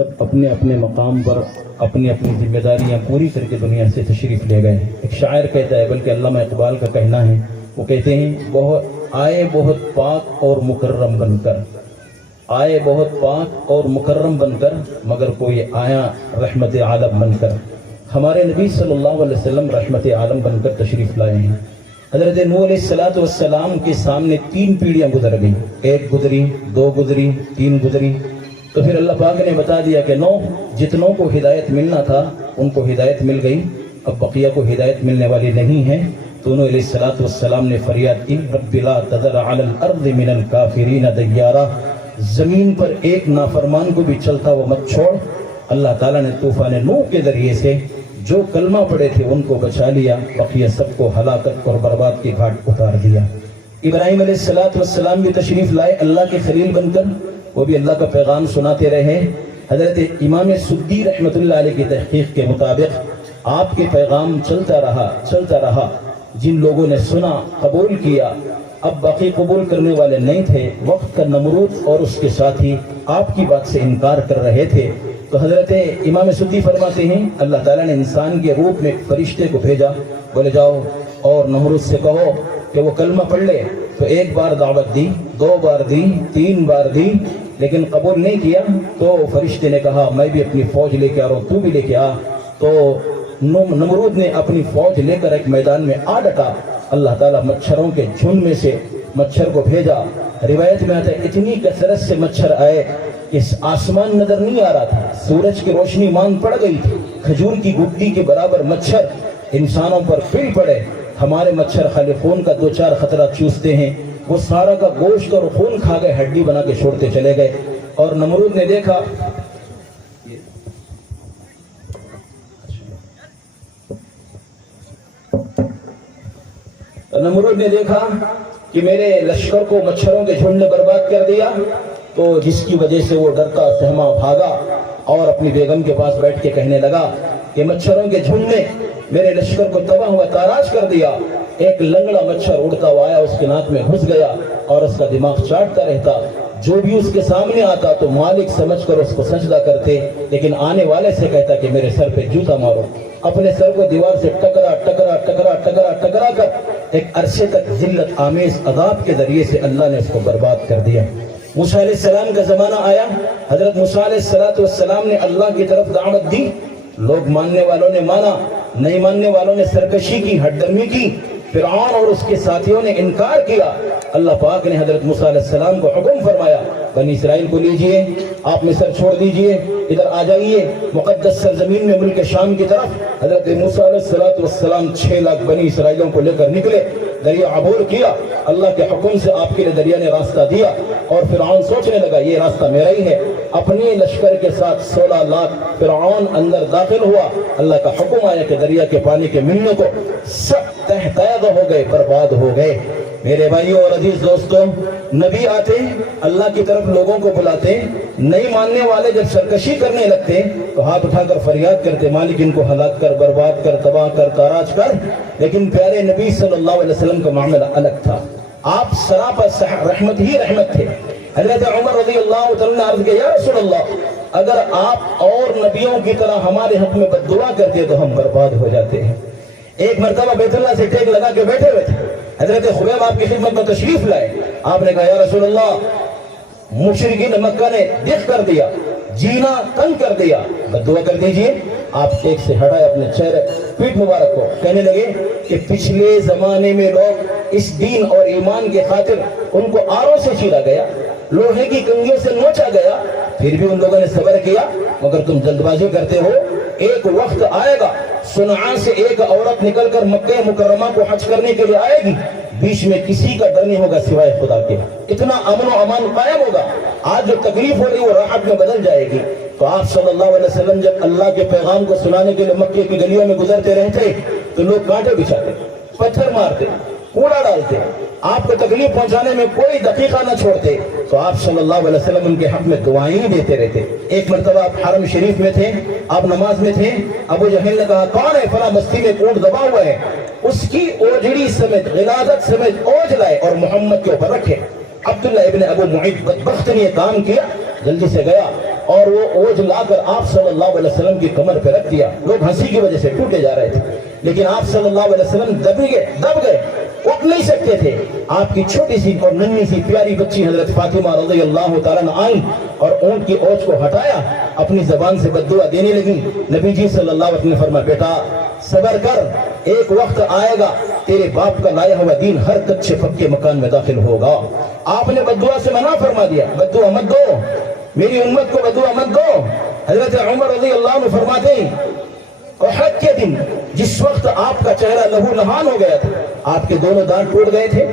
سب اپنے اپنے مقام پر اپنی اپنی ذمہ داریاں پوری کر کے دنیا سے تشریف لے گئے. ایک شاعر کہتا ہے, بلکہ علامہ اقبال کا کہنا ہے, وہ کہتے ہیں آئے بہت پاک اور مکرم بن کر, آئے بہت پاک اور مکرم بن کر, مگر کوئی آیا رحمت عالم بن کر. ہمارے نبی صلی اللہ علیہ وسلم رحمت عالم بن کر تشریف لائے ہیں. حضرت نوح علیہ السلام کے سامنے 3 پیڑھیاں گزر گئیں, 1 گزری, 2 گزری, 3 گزری. تو پھر اللہ پاک نے بتا دیا کہ نوح جتنوں کو ہدایت ملنا تھا ان کو ہدایت مل گئی, اب بقیہ کو ہدایت ملنے والی نہیں ہے. تو نوح علیہ السلام نے فریاد کی, رب لا تذر علی الارض من الکافرین دیارا, زمین پر ایک نافرمان کو بھی چلتا وہ مت چھوڑ. اللہ تعالیٰ نے طوفان نوح کے ذریعے سے جو کلمہ پڑے تھے ان کو بچا لیا, بقیہ سب کو ہلاکت اور برباد کی گھاٹ اتار دیا. ابراہیم علیہ السلام بھی تشریف لائے اللہ کے خلیل بن کر, وہ بھی اللہ کا پیغام سناتے رہے. حضرت امام سدی رحمۃ اللہ علیہ کی تحقیق کے مطابق آپ کے پیغام چلتا رہا. جن لوگوں نے سنا, قبول کیا, اب باقی قبول کرنے والے نہیں تھے. وقت کا نمرود اور اس کے ساتھی آپ کی بات سے انکار کر رہے تھے. تو حضرت امام سدی فرماتے ہیں, اللہ تعالیٰ نے انسان کے روپ میں ایک فرشتے کو بھیجا, بولے جاؤ اور نمرود سے کہو کہ وہ کلمہ پڑھ لے. تو 1 بار دعوت دی, 2 بار دی, 3 بار دی, لیکن قبول نہیں کیا. تو فرشتے نے کہا میں بھی اپنی فوج لے کے آ رہا ہوں, تو بھی لے کے آ. تو نمرود نے اپنی فوج لے کر ایک میدان میں آ ڈٹا. اللہ تعالیٰ مچھروں کے جھنڈ میں سے مچھر کو بھیجا. روایت میں آتا ہے اتنی کثرت سے مچھر آئے کہ آسمان نظر نہیں آ رہا تھا, سورج کی روشنی مان پڑ گئی تھی. کھجور کی گٹی کے برابر مچھر انسانوں پر پھیل پڑے. ہمارے مچھر خالی خون کا 2-4 خطرہ چوستے ہیں, وہ سارا کا گوشت اور خون کھا گئے, ہڈی بنا کے چھوڑتے چلے گئے. اور نمرود نے دیکھا کہ میرے لشکر کو مچھروں کے جھنڈ نے برباد کر دیا. تو جس کی وجہ سے وہ ڈرتا سہما بھاگا اور اپنی بیگم کے پاس بیٹھ کے کہنے لگا کہ مچھروں کے جھنڈ نے میرے لشکر کو تباہ ہوا تاراج کر دیا. ایک لنگڑا مچھر اڑتا ہوا آیا, اس کے ناک میں گھس گیا اور اس کا دماغ چاٹتا رہتا. جو بھی اس کے سامنے آتا تو مالک سمجھ کر اس کو سجدہ کرتے, لیکن آنے والے سے کہتا کہ میرے سر پہ جوتا مارو. اپنے سر کو دیوار سے ٹکرا کر ایک عرصے تک ذلت آمیز عذاب کے ذریعے سے اللہ نے اس کو برباد کر دیا. موسیٰ علیہ السلام کا زمانہ آیا. حضرت موسیٰ علیہ السلام نے اللہ کی طرف دعوت دی. لوگ ماننے والوں نے مانا, نہیں ماننے والوں نے سرکشی کی, ہٹ درمی کی. فرعون اور اس کے ساتھیوں نے انکار کیا. اللہ پاک نے حضرت موسیٰ علیہ السلام کو حکم فرمایا, بنی اسرائیل کو لیجئے, آپ مصر چھوڑ دیجئے, ادھر آ جائیے مقدس سرزمین میں ملک شام کی طرف. حضرت موسیٰ علیہ السلام 6 لاکھ بنی اسرائیلوں کو لے کر نکلے, دریا عبور کیا. اللہ کے حکم سے آپ کے لیے دریا نے راستہ دیا. اور فرعون سوچنے لگا یہ راستہ میرا ہی ہے. اپنے لشکر کے ساتھ 16 لاکھ فرعون اندر داخل ہوا. اللہ کا حکم آیا کہ دریا کے پانی کے ملنے کو سب تہتیز ہو گئے, برباد ہو گئے. میرے بھائیوں اور عزیز دوستوں, نبی آتے اللہ کی طرف لوگوں کو بلاتے, نہیں ماننے والے جب سرکشی کرنے لگتے تو ہاتھ اٹھا کر فریاد کرتے مالک ان کو ہلاک کر, برباد کر, تباہ کر, تاراج کر. لیکن پیارے نبی صلی اللہ علیہ وسلم کا معاملہ الگ تھا. آپ سراپا رحمت ہی رحمت تھے. حضرت عمر رضی اللہ تعالیٰ نے عرض کیا یا رسول اللہ, اگر آپ اور نبیوں کی طرح ہمارے حق میں بد دعا کرتے تو ہم برباد ہو جاتے ہیں. ایک مرتبہ بیت اللہ سے ٹیک لگا کے بیٹھے ہوئے تھے. حضرت خبیب آپ کی خدمت میں تشریف لائے. آپ نے کہا یا رسول اللہ, مشرکین مکہ نے دکھ کر دیا, جینا تنگ کر دیا, بد دعا کر دیجئے. آپ ٹیک سے ہٹائے اپنے چہرے پیٹھ مبارک کو, کہنے لگے کہ پچھلے زمانے میں لوگ اس دین اور ایمان کے خاطر ان کو آروں سے چیرا گیا, لوہے کی کنگھیوں سے نوچا گیا, پھر بھی ان لوگوں نے صبر کیا. مگر تم جلد بازی کرتے ہو. ایک وقت آئے گا صنعاء سے ایک عورت نکل کر مکہ مکرمہ کو حج کرنے کے لیے آئے گی, بیچ میں کسی کا ڈر نہیں ہوگا سوائے خدا کے. اتنا امن و امان قائم ہوگا. آج جو تکلیف ہو رہی وہ راحت میں بدل جائے گی. تو آپ صلی اللہ علیہ وسلم جب اللہ کے پیغام کو سنانے کے لیے مکے کی گلیوں میں گزرتے رہتے تو لوگ کانٹے بچھاتے, پتھر مارتے, کوڑا ڈالتے, آپ کو تکلیف پہنچانے میں کوئی دقیقہ نہ چھوڑتے. تو آپ صلی اللہ علیہ وسلم ان کے حق میں دعائیں ہی دیتے رہتے. ایک مرتبہ آپ حرم شریف میں تھے, آپ نماز میں تھے. ابو جہل نے کہا کون ہے فلاں بستی میں اونٹ دبا ہوا ہے, اس کی اوجڑی سمیت غلازت سمیت اوج لائے اور محمد کے اوپر رکھے. عبداللہ ابن ابو معیط بدبخت نے یہ کام کیا, جلدی سے گیا اور وہ اوج لا کر آپ صلی اللہ علیہ وسلم کی کمر پہ رکھ دیا. لوگ ہنسی کی وجہ سے ٹوٹے جا رہے تھے, لیکن آپ صلی اللہ علیہ وسلم دب گئے, اٹھ نہیں سکتے تھے. آپ کی چھوٹی سی اور ننھی سی پیاری بچی حضرت فاطمہ رضی اللہ تعالیٰ عنہ آئیں اور اونٹ کی اوج کو ہٹایا, اپنی زبان سے بد دعا دینے لگی. نبی جی صلی اللہ علیہ وسلم نے فرمایا, بیٹا صبر کر, ایک وقت آئے گا تیرے باپ کا لایا ہوا دین ہر کچے پکے مکان میں داخل ہوگا. آپ نے بد دعا سے منع فرما دیا, بد دعا مت دو, میری امت کو بد دعا مت دو. حضرت عمر رضی اللہ عنہ فرماتے ہیں, احد کے دن جس وقت آپ کا چہرہ لہو لہان ہو گیا تھا, آپ کے دونوں دانت ٹوٹ گئے تھے,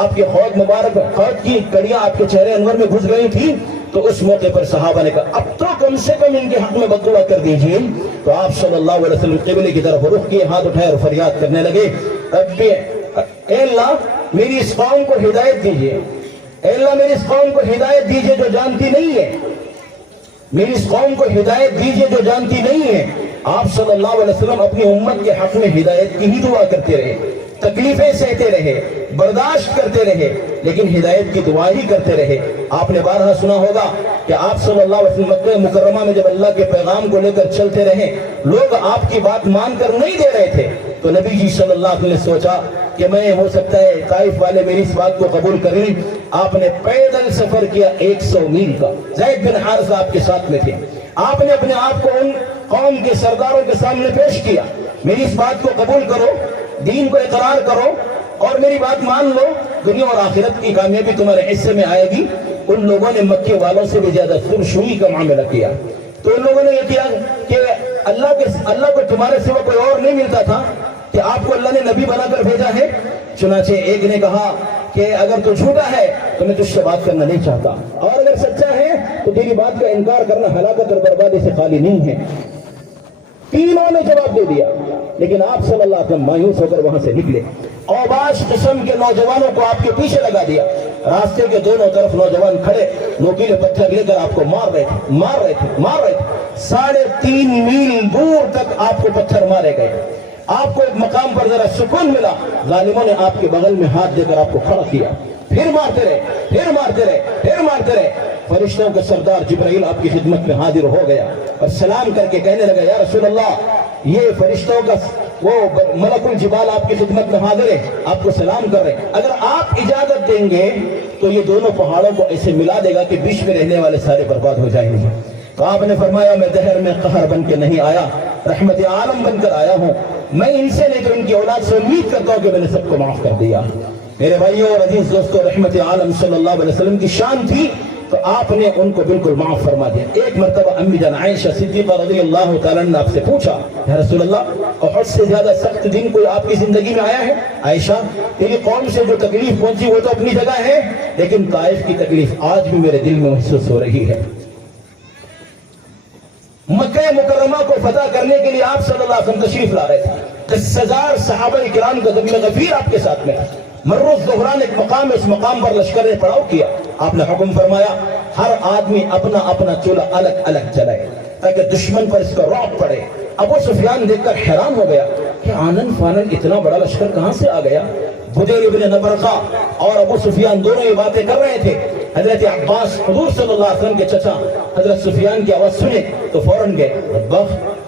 آپ کے خود مبارک خود کی کڑیاں آپ کے چہرے انور میں گھس گئی تھی, تو اس موقع پر صحابہ نے کہا اب تو کم سے کم ان کے حق میں بد دعا کر دیجیے. تو آپ صلی اللہ علیہ وسلم قبلے کی طرف رخ کیے, ہاتھ اٹھائے اور فریاد کرنے لگے, رب اے اللہ میری اس قوم کو ہدایت دیجیے, اے اللہ میری اس قوم کو ہدایت دیجیے جو جانتی نہیں ہے, میری اس قوم کو ہدایت دیجیے جو جانتی نہیں ہے. آپ صلی اللہ علیہ وسلم اپنی امت کے حق میں ہدایت کی ہی دعا کرتے رہے, تکلیفیں سہتے رہے, برداشت کرتے رہے, لیکن ہدایت کی دعا ہی کرتے رہے. آپ نے بارہا سنا ہوگا کہ آپ صلی اللہ علیہ وسلم مکہ مکرمہ میں جب اللہ کے پیغام کو لے کر چلتے رہے, لوگ آپ کی بات مان کر نہیں دے رہے تھے, تو نبی جی صلی اللہ علیہ وسلم نے سوچا کہ میں ہو سکتا ہے طائف والے میری اس بات کو قبول کر لیں. آپ نے پیدل سفر کیا 100 میل کا, زید بن حارثہ آپ کے ساتھ میں تھے. آپ نے اپنے آپ کو ان قوم کے سرداروں کے سامنے پیش کیا, میری اس بات کو قبول کرو, دین کو اقرار کرو اور میری بات مان لو, دنیا اور آخرت کی کامیابی تمہارے حصے میں آئے گی. ان لوگوں نے مکے والوں سے بھی زیادہ سرشوئی کا معاملہ کیا. تو ان لوگوں نے یہ کیا کہ اللہ کو تمہارے سوا کوئی اور نہیں ملتا تھا, کہ آپ کو اللہ نے نبی بنا کر بھیجا ہے. چنانچہ ایک نے کہا کہ اگر تو جھوٹا ہے تو میں تجھ سے بات کرنا نہیں چاہتا, اور اگر سچا ہے تو تیری بات کا انکار کرنا ہلاکت اور بربادی سے خالی نہیں ہے. تینوں نے جواب دے دیا, لیکن آپ صلی اللہ علیہ وسلم مایوس ہو کر وہاں سے نکلے. اوباش قسم کے نوجوانوں کو آپ کے پیچھے لگا دیا. راستے کے دونوں طرف نوجوان کھڑے نوکیلے پتھر لے کر آپ کو مار رہے تھے. 3.5 میل دور تک آپ کو پتھر مارے گئے. آپ کو ایک مقام پر ذرا سکون ملا, ظالموں نے آپ کے بغل میں ہاتھ دے کر آپ کو کھڑا کیا, پھر مارتے رہے. فرشتوں کے سردار جبرائیل آپ کی خدمت میں حاضر ہو گیا اور سلام کر کے کہنے لگا, یا رسول اللہ, یہ فرشتوں کا وہ ملک الجبال آپ کی خدمت میں حاضر ہے, آپ کو سلام کر رہے ہیں. اگر آپ اجازت دیں گے تو یہ دونوں پہاڑوں کو ایسے ملا دے گا کہ بیچ میں رہنے والے سارے برباد ہو جائیں گے. تو آپ نے فرمایا, میں دہر میں قہر بن کے نہیں آیا, رحمت عالم بن کر آیا ہوں. میں ان سے لے کر ان کی اولاد سے امید کرتا ہوں کہ میں نے سب کو معاف کر دیا. میرے بھائیوں اور عزیز دوستوں, رحمت عالم صلی اللہ علیہ وسلم کی شان تھی تو آپ نے ان کو بالکل معاف فرما دیا. ایک مرتبہ امی جان عائشہ صدیقہ رضی اللہ تعالیٰ نے آپ سے پوچھا, یا رسول اللہ, احد سے زیادہ سخت دن کوئی آپ کی زندگی میں آیا ہے؟ عائشہ, تیری قوم سے جو تکلیف پہنچی وہ تو اپنی جگہ ہے, لیکن طائف کی تکلیف آج بھی میرے دل میں محسوس ہو رہی ہے. مکہ مکرمہ کو فتح کرنے کے لیے آپ صلی اللہ علیہ وسلم تشریف لا رہے تھے. 10,000 صحابہ کرام کا ضمن غفیر آپ کے ساتھ میں. مرو الظہران ایک مقام ہے, اس مقام پر لشکر نے پڑاؤ کیا. آپ نے حکم فرمایا ہر آدمی اپنا اپنا چولہا الگ الگ جلائے تاکہ دشمن پر اس کا رعب پڑے. ابو سفیان دیکھ کر حیران ہو گیا کہ آنن فانن اتنا بڑا لشکر کہاں سے آ گیا. بدیر ابن نبرقہ اور ابو سفیان دونوں یہ باتیں کر رہے تھے. حضرت عباس حضور صلی اللہ علیہ وسلم کے چچا حضرت سفیان کی آواز سنے تو فوراً گئے, ابا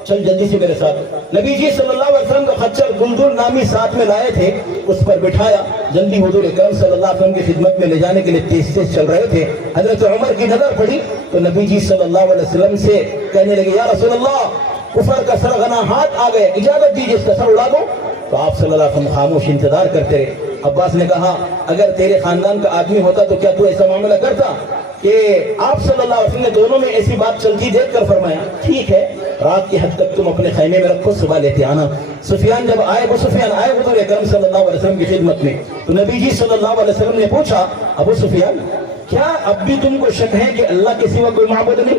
چل جلدی سے میرے ساتھ. نبی جی صلی اللہ علیہ وسلم کا خچر گلدل نامی ساتھ میں لائے تھے, اس پر بٹھایا, جلدی حضور اکرم صلی اللہ علیہ وسلم کی خدمت میں لے جانے کے لیے تیز تیز چل رہے تھے. حضرت عمر کی نظر پڑی تو نبی جی صلی اللہ علیہ وسلم سے کہنے لگے, یا رسول اللہ, کفر کا سرغنہ ہاتھ آ گئے, اجازت دیجیے اس کا سر اڑا دو. تو آپ صلی اللہ علیہ وسلم خاموش انتظار کرتے رہے. عباس نے کہا, اگر تیرے خاندان کا آدمی ہوتا تو کیا تو ایسا معاملہ کرتا؟ کہ آپ صلی اللہ علیہ وسلم نے دونوں میں ایسی بات چلتی دیکھ کر فرمایا, ٹھیک ہے, رات کی حد تک تم اپنے خیمے میں رکھو, صبح لیتے آنا. سفیان جب آئے, ابو سفیان آئے حضور اکرم صلی اللہ علیہ وسلم کی خدمت میں, تو نبی جی صلی اللہ علیہ وسلم نے پوچھا, ابو سفیان, کیا اب بھی تم کو شک ہے کہ اللہ کے سوا کوئی معبود نہیں؟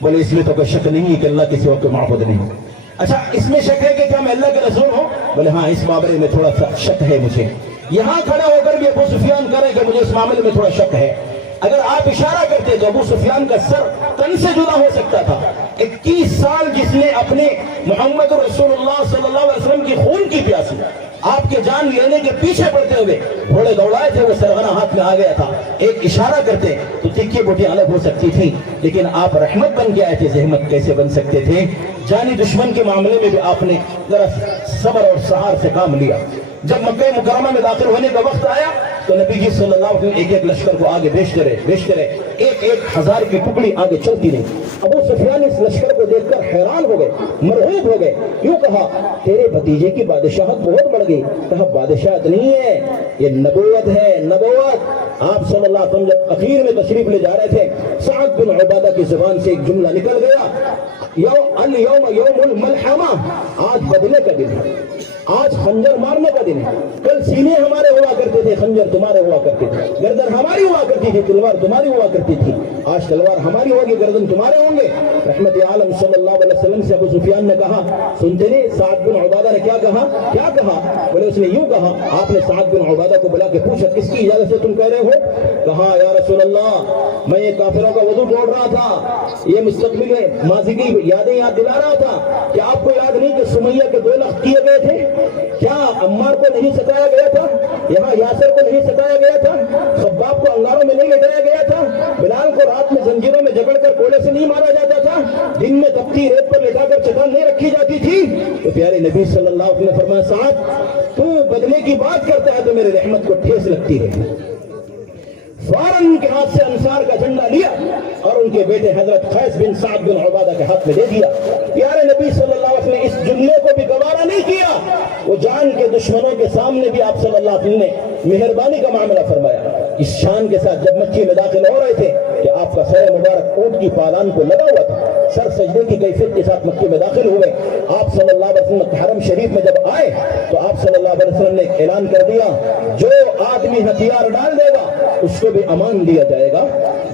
بولے, اس میں تو کوئی شک نہیں ہے کہ اللہ کے سوا کوئی معبود نہیں. اچھا, اس میں شک ہے کہ کیا میں اللہ کے رسول ہوں؟ بولے, ہاں, اس معاملے میں تھوڑا سا شک ہے مجھے. یہاں کھڑا ہو کر بھی ابو سفیان کرے کہ مجھے اس معاملے میں تھوڑا شک ہے. اگر آپ اشارہ کرتے تو ابو سفیان کا سر تن سے جدا ہو سکتا تھا. 21 سال جس نے اپنے محمد رسول اللہ صلی اللہ علیہ وسلم کی خون کی پیاسی آپ کے جان لینے کے پیچھے پڑتے ہوئے گھوڑے دوڑائے تھے، وہ سرغنہ ہاتھ میں آ گیا تھا، ایک اشارہ کرتے تو تکیے بوٹیاں الگ ہو سکتی تھی، لیکن آپ رحمت بن کے آئے تھے، زحمت کیسے بن سکتے تھے؟ جانی دشمن کے معاملے میں بھی آپ نے ذرا صبر اور سہار سے کام لیا۔ جب مکہ مکرمہ میں داخل ہونے کا وقت آیا تو نبی جی صلی اللہ علیہ وسلم ایک ایک لشکر کو آگے بھیجتے رہے، ایک ایک ہزار کی ٹکڑی آگے چلتی رہی۔ ابو سفیان اس لشکر کو دیکھ کر حیران ہو گئے، مرعوب ہو گئے، یوں کہا تیرے بھتیجے کی بادشاہت بہت بڑھ گئی۔ کہا بادشاہت نہیں ہے، یہ نبوت ہے، نبوت۔ آپ صلی اللہ علیہ وسلم جب اخیر میں تشریف لے جا رہے تھے، سعد بن عبادہ کی زبان سے ایک جملہ نکل گیا، اليوم یوم الملحمہ، آج بدلے کا دن ہے، آج خنجر مارنے کا دن ہے۔ کل سینے ہمارے ہوا کرتے تھے، خنجر تمہارے ہوا کرتے تھے، گردن ہماری ہوا کرتی تھی، تلوار تمہاری ہوا کرتی تھی، آج تلوار ہماری ہوگی، گردن تمہارے ہوں گے۔ رحمت عالم صلی اللہ علیہ وسلم سے ابو سفیان نے کہا، سنتے نہیں سعد بن عبادہ نے کیا کہا؟ کیا کہا؟ بولے اس نے یوں کہا۔ آپ نے سعد بن عبادہ کو بلا کے پوچھا کس کی اجازت سے تم کہہ رہے ہو؟ کہا یا رسول اللہ میں یہ کافروں کا وضو توڑ رہا تھا، یہ مستقبل ماضی کی یادیں یاد دلا رہا تھا۔ کیا آپ کو یاد نہیں کہ سمیہ کے 2 لخت کیے گئے تھے؟ کیا عمار کو نہیں ستایا گیا تھا؟ یہاں یاسر کو نہیں ستایا گیا تھا؟ خباب کو انگاروں میں نہیں لٹایا گیا تھا؟ بلال کو رات میں زنجیروں میں جکڑ کر کوڑے سے نہیں مارا جاتا تھا؟ دن میں تپتی ریت پر لٹا کر چٹان نہیں رکھی جاتی تھی؟ تو پیارے نبی صلی اللہ علیہ وسلم نے فرمایا سعد تو بدلے کی بات کرتا ہے تو میرے رحمت کو ٹھیس لگتی ہے۔ فوراً ان کے ہاتھ سے انصار کا جھنڈا لیا اور ان کے بیٹے حضرت قیس بن سعد بن عبادہ کے ہاتھ میں دے دیا۔ پیارے نبی صلی اللہ علیہ وسلم نے اس جملے کو بھی گوارا نہیں کیا، وہ جان کے دشمنوں کے سامنے بھی آپ صلی اللہ علیہ وسلم نے مہربانی کا معاملہ فرمایا۔ اس شان کے ساتھ جب مکے میں داخل ہو رہے تھے کہ آپ کا سر مبارک اونٹ کی پالان کو لگا ہوا تھا، سر سجدے کی کیفیت کے ساتھ مکے میں داخل ہوئے۔ آپ صلی اللہ علیہ وسلم حرم شریف میں جب آئے تو آپ صلی اللہ علیہ وسلم نے اعلان کر دیا جو آدمی ہتھیار ڈال دے گا اس کو بھی امان دیا جائے گا،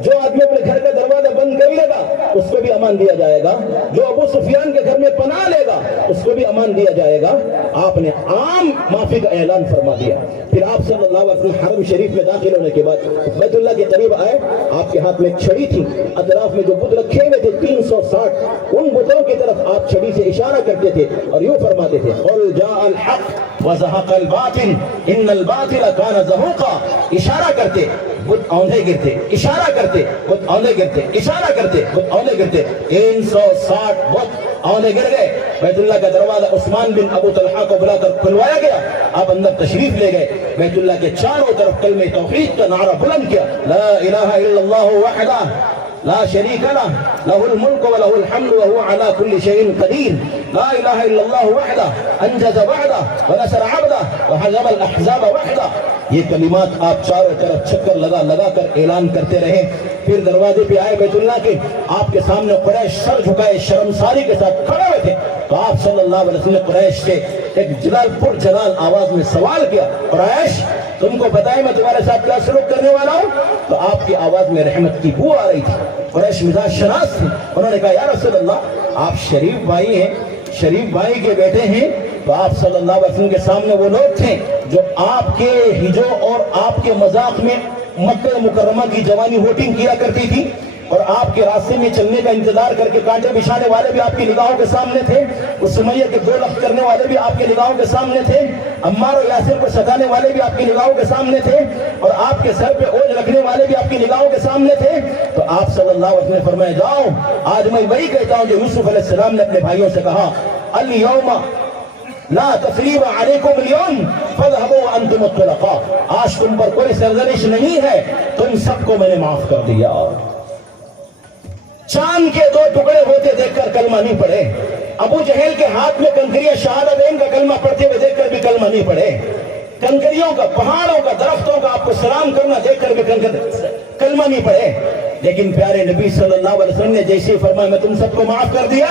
جو آدمی اپنے گھر کا دروازہ بند کر لے گا اس کو بھی امان دیا جائے گا، جو ابو سفیان کے گھر میں پناہ لے گا اس کو بھی امان دیا جائے گا۔ آپ نے عام معافی کا اعلان فرما دیا۔ پھر آپ صلی اللہ علیہ وسلم حرم شریف میں داخل ہونے کے بعد بیت اللہ کے قریب آئے، آپ کے ہاتھ میں ایک چھڑی تھی، اطراف میں جو بت رکھے ہوئے تھے 360، ان بتوں کی طرف آپ چھڑی سے اشارہ کرتے تھے اور یوں فرماتے تھے قل جاء الحق وزهق الباطل ان الباطل كان زهوقا، اشارہ کرتے بت اوندے گرتے، اشارہ کرتے بت اوندے گرتے، اشارہ کرتے بت اوندے گرتے، 360 بت اوندے گر گئے۔ بیت اللہ کا دروازہ عثمان بن ابو طلحہ کو بلا کر کھلوایا گیا، آپ اندر تشریف لے گئے، بیت اللہ کے چاروں طرف کلمہ توحید کا نعرہ بلند کیا، لا الہ الا اللہ وحدہ لا شریک لہ لہ الملک و لہ الحمد وهو على كل شيء قدیر، لا الہ الا اللہ وحدہ انجز وعدہ ونصر عبدہ وحزم الاحزاب وحدہ۔ یہ کلمات آپ چاروں طرف چکر لگا لگا کر اعلان کرتے رہے۔ پھر دروازے پہ آئے بیت اللہ کے، آپ کے سامنے قریش سر جھکائے شرمساری کے ساتھ کھڑے ہوئے تھے، تو آپ صلی اللہ علیہ وسلم نے قریش سے ایک جلال پر جلال آواز میں سوال کیا، قریش تم کو پتہ ہے میں تمہارے ساتھ کیا سلوک کرنے والا ہوں؟ تو آپ کی آواز میں رحمت کی بو آ رہی تھی۔ قریش مزاج شناس تھی، انہوں نے کہا یا رسول اللہ آپ شریف بھائی ہیں، شریف بھائی کے بیٹے ہیں، تو آپ صلی اللہ علیہ وسلم کے سامنے وہ لوگ تھے جو آپ کے ہجو اور آپ کے مذاق میں مکہ مکرمہ کی جوانی ووٹنگ کیا کرتی تھی، اور آپ کے راستے میں چلنے کا انتظار کر کے کانٹے بچھانے والے بھی آپ کی نگاہوں کے سامنے تھے، اس سمیہ کے 2 لخت کرنے والے بھی آپ کی نگاہوں کے سامنے تھے، عمار و یاسر کو ستانے والے بھی آپ کی نگاہوں کے سامنے تھے، اور آپ کے سر پہ اوجھ رکھنے والے بھی آپ کی نگاہوں کے سامنے تھے۔ تو آپ صلی اللہ علیہ وسلم نے فرمایا جاؤ آج میں وہی کہتا ہوں جو یوسف علیہ السلام نے اپنے بھائیوں سے کہا، الیوم لا تثریب علیکم اليوم فاذهبوا انتم الطلقاء، آج تم پر کوئی سرزنش نہیں ہے، تم سب کو میں نے معاف کر دیا۔ چاند کے 2 ٹکڑے ہوتے دیکھ کر کلمہ نہیں پڑھے، ابو جہل کے ہاتھ میں کنکریاں شہادتین کا کلمہ پڑھتے ہوئے دیکھ کر بھی کلمہ نہیں پڑھے، کنکریوں کا، پہاڑوں کا، درختوں کا آپ کو سلام کرنا دیکھ کر بھی کلمہ نہیں پڑھے، لیکن پیارے نبی صلی اللہ علیہ وسلم نے جیسے فرمایا میں تم سب کو معاف کر دیا،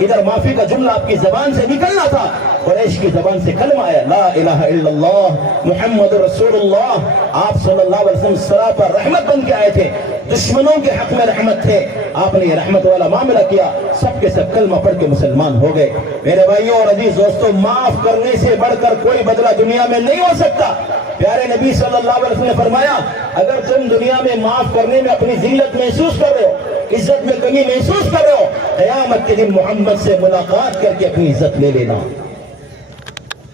ادھر معافی کا جملہ آپ کی زبان سے نکلنا تھا، قریش کی زبان سے کلمہ آیا لا الہ الا اللہ محمد رسول اللہ۔ آپ صلی اللہ علیہ وسلم سراپا رحمت بن کے آئے تھے، دشمنوں کے حق میں رحمت تھے، آپ نے یہ رحمت والا معاملہ کیا، سب کے سب کلمہ پڑھ کے مسلمان ہو گئے۔ میرے بھائیوں اور عزیز دوستوں، معاف کرنے سے بڑھ کر کوئی بدلہ دنیا میں نہیں ہو سکتا۔ پیارے نبی صلی اللہ علیہ وسلم نے فرمایا اگر تم دنیا میں معاف کرنے میں اپنی ذلت محسوس کر رہے ہو، عزت میں کمی محسوس کر رہے ہو، قیامت کے دن محمد سے ملاقات کر کے اپنی عزت لے لینا۔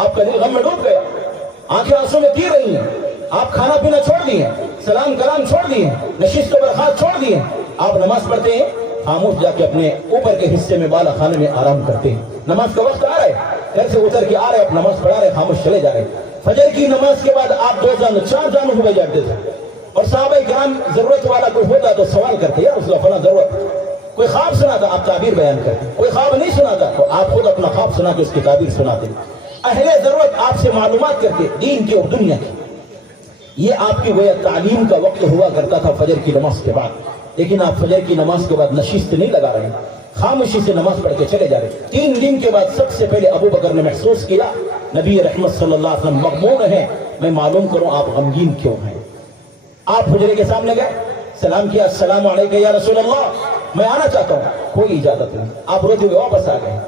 آپ کا دل غم میں ڈوب گیا, آنکھیں آنسوں میں تیر رہی ہیں, آپ کھانا پینا چھوڑ دیے, سلام کلام چھوڑ دیے, نشست و برخاست چھوڑ دیے, آپ نماز پڑھتے ہیں, خاموش جا کے اپنے اوپر کے حصے میں بالا خانے میں آرام کرتے ہیں. نماز کا وقت آ رہا ہے, گھر سے اتر کے آ رہے, آپ نماز پڑھا رہے, خاموش چلے جا رہے. فجر کی نماز کے بعد آپ 2 جانوں 4 جانوں ہوئے جاتے تھے, اور صحابہ کرام ضرورت والا کوئی ہوتا تو سوال کرتے, یا رسول اللہ فلاں ضرورت. کوئی خواب سنا تھا, آپ تعبیر بیان کرتے. کوئی خواب نہیں سنا تھا تو آپ خود اپنا خواب سنا کے اس کی تعبیر سناتے. اہل ضرورت آپ سے معلومات کرتے دین کی اور دنیا کی. یہ آپ کی گویا تعلیم کا وقت ہوا کرتا تھا فجر کی نماز کے بعد. لیکن آپ فجر کی نماز کے بعد نشست نہیں لگا رہے, خاموشی سے نماز پڑھ کے چلے جا رہے. 3 دن کے بعد سب سے پہلے ابو بکر نے محسوس کیا نبی رحمت صلی اللہ علیہ وسلم مغموم ہیں, میں معلوم کروں آپ غمگین کیوں ہیں. آپ حجرے کے سامنے گئے, سلام کیا, السلام علیکم یا رسول اللہ, میں آنا چاہتا ہوں. کوئی اجازت نہیں, آپ روتے ہوئے واپس آ گئے.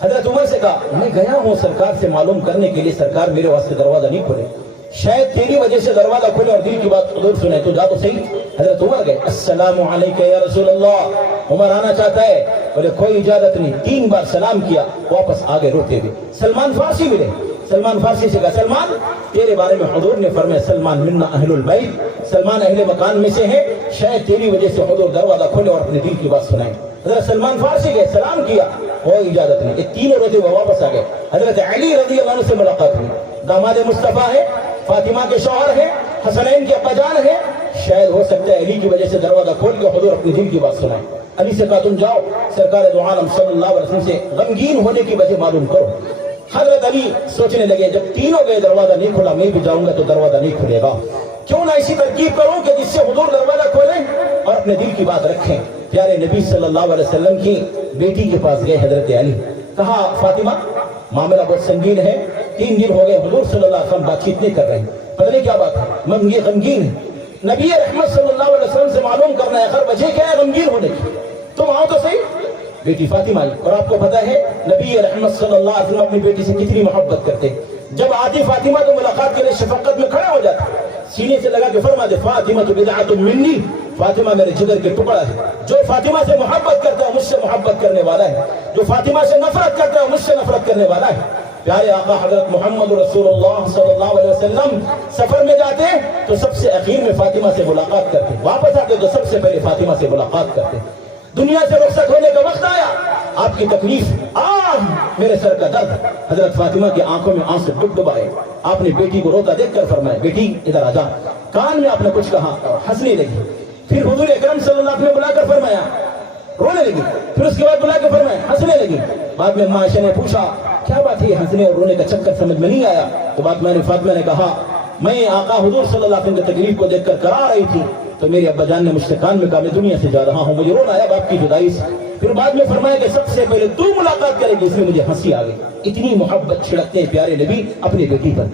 حضرت عمر سے کہا, میں گیا ہوں سرکار سے معلوم کرنے کے لیے, سرکار میرے واسطے دروازہ نہیں کھولے, شاید تیری وجہ سے دروازہ کھولے اور دل کی بات حضور سنے, تو جا تو صحیح. حضرت عمر گئے, السلام علیکم یا رسول اللہ, عمر آنا چاہتا ہے, بولے کوئی اجازت نہیں. 3 بار سلام کیا, واپس آگے روتے ہوئے. سلمان فارسی ملے, سلمان فارسی سے کہا, سلمان تیرے بارے میں حضور نے فرمایا سلمان منا اہل البیت, سلمان اہل مکان میں سے ہے, شاید تیری وجہ سے حضور دروازہ کھولے اور اپنے دل کی بات سنائیں. حضرت سلمان فارسی گئے, سلام کیا, کوئی اجازت نہیں. یہ تینوں روتے ہوئے واپس آ گئے. حضرت علی رضی اللہ عنہ سے ملاقات ہوئی, داماد مصطفیٰ ہے, فاطمہ کے شوہر ہیں, حسنین کے ابا جان ہیں, شاید ہو سکتا ہے علی کی وجہ سے دروازہ کھول کے حضور اپنے دل کی بات سنائیں. علی سے کہا, تم جاؤ سرکار دو عالم صلی اللہ علیہ وسلم سے غمگین ہونے کی وجہ معلوم کرو. حضرت علی سوچنے لگے, جب تینوں گئے دروازہ نہیں کھلا, میں بھی جاؤں گا تو دروازہ نہیں کھلے گا, کیوں نہ ایسی ترکیب کروں کہ جس سے حضور دروازہ کھولیں اور اپنے دل کی بات رکھیں. پیارے نبی صلی اللہ علیہ وسلم کی بیٹی کے پاس گئے حضرت علی, کہا فاطمہ معاملہ بہت سنگین ہے, 3 دن ہو گئے حضور صلی اللہ علیہ وسلم بات چیت نہیں کر رہے ہیں, پتہ نہیں کیا بات ہے, میں یہ غمگین ہے. نبی رحمت صلی اللہ علیہ وسلم سے معلوم کرنا ہے آخر وجہ کیا ہے غمگین ہونے کی, تم آؤ تو صحیح. بیٹی فاطمہ آئی, اور آپ کو پتہ ہے نبی رحمت صلی اللہ علیہ وسلم اپنی بیٹی سے کتنی محبت کرتے. جب آتی فاطمہ تو ملاقات کے لیے شفقت میں کھڑا ہو جاتا, سینے سے لگا کے فرماتے فاطمہ تو بدعۃ منی, فاطمہ میرے جگر کے ٹکڑا ہے. جو فاطمہ سے محبت کرتا ہے مجھ سے محبت کرنے والا ہے, جو فاطمہ سے نفرت کرتا ہے مجھ سے نفرت کرنے والا ہے. پیارے آقا حضرت محمد رسول اللہ صلی اللہ علیہ وسلم سفر میں جاتے تو سب سے اخیر میں فاطمہ سے ملاقات کرتے, واپس آتے تو سب سے پہلے فاطمہ سے ملاقات کرتے. دنیا سے رخصت ہونے کا وقت آیا, آپ کی تکلیف, میرے سر کا درد, حضرت فاطمہ کی آنکھوں میں آنسو ڈب ڈب آئے. آپ نے بیٹی کو روتا دیکھ کر فرمایا, بیٹی ادھر آ جا. کان میں آپ نے کچھ کہا, ہنسنے لگی. پھر حضور اکرم صلی اللہ علیہ وسلم نے بلا کر فرمایا, رونے لگی. پھر اس کے بعد بلا کے فرمایا, ہنسنے لگی. بعد میں ماں عائشہ نے پوچھا, کیا بات ہے, ہنسنے اور رونے کا چکر سمجھ میں نہیں آیا. تو بعد میں فاطمہ نے کہا, میں آقا حضور صلی اللہ علیہ وسلم کی تکلیف کو دیکھ کر کرا رہی تھی, تو میرے ابا جان نے مجھ سے کان میں کہا, میں دنیا سے جا رہا ہوں, مجھے رونا آیا باپ کی جدائی سے. پھر بعد میں فرمایا کہ سب سے پہلے تو ملاقات کرے گی, اس میں مجھے ہنسی آ گئی. اتنی محبت چھڑکتے ہیں پیارے نبی اپنی بیٹی پر.